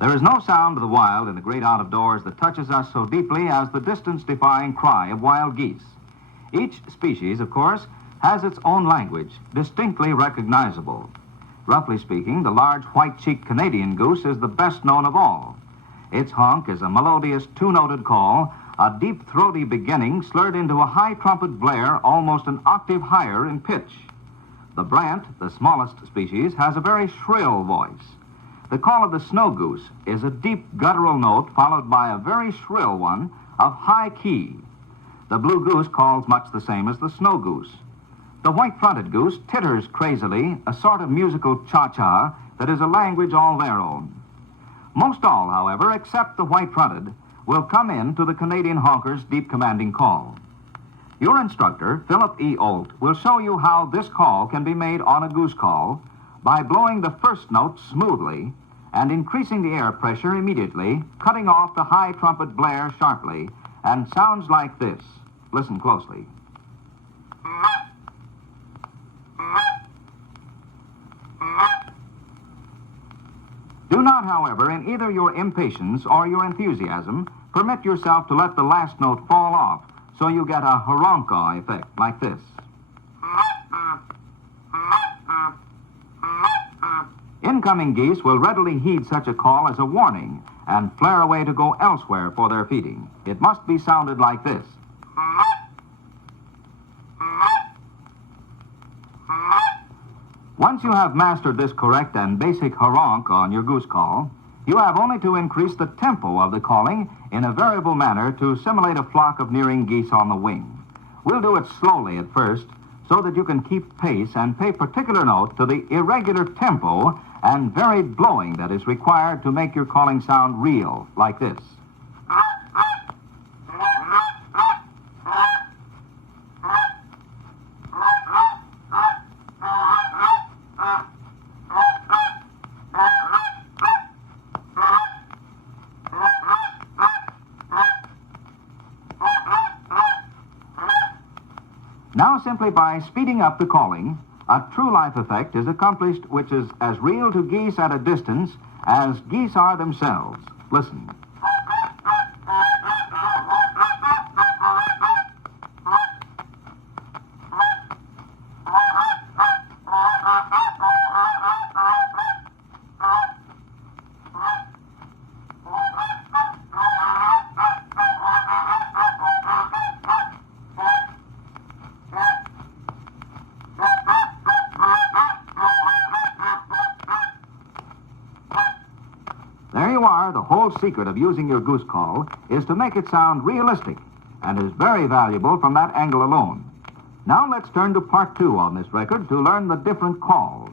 There is no sound of the wild in the great out of doors that touches us so deeply as the distance-defying cry of wild geese. Each species, of course, has its own language, distinctly recognizable. Roughly speaking, the large white-cheeked Canadian goose is the best known of all. Its honk is a melodious two-noted call, a deep throaty beginning slurred into a high trumpet blare almost an octave higher in pitch. The brant, the smallest species, has a very shrill voice. The call of the snow goose is a deep guttural note followed by a very shrill one of high key. The blue goose calls much the same as the snow goose. The white-fronted goose titters crazily, a sort of musical cha-cha that is a language all their own. Most all, however, except the white-fronted, will come in to the Canadian honker's deep commanding call. Your instructor, Philip E. Olt, will show you how this call can be made on a goose call by blowing the first note smoothly and increasing the air pressure immediately, cutting off the high trumpet blare sharply, and sounds like this. Listen closely. Do not, however, in either your impatience or your enthusiasm, permit yourself to let the last note fall off, so you get a haronka effect like this. Incoming geese will readily heed such a call as a warning and flare away to go elsewhere for their feeding. It must be sounded like this. Once you have mastered this correct and basic haronk on your goose call, you have only to increase the tempo of the calling in a variable manner to simulate a flock of nearing geese on the wing. We'll do it slowly at first so that you can keep pace and pay particular note to the irregular tempo and varied blowing that is required to make your calling sound real, like this. Now, simply by speeding up the calling, a true life effect is accomplished which is as real to geese at a distance as geese are themselves. Listen. There you are. The whole secret of using your goose call is to make it sound realistic and is very valuable from that angle alone. Now let's turn to part 2 on this record to learn the different calls.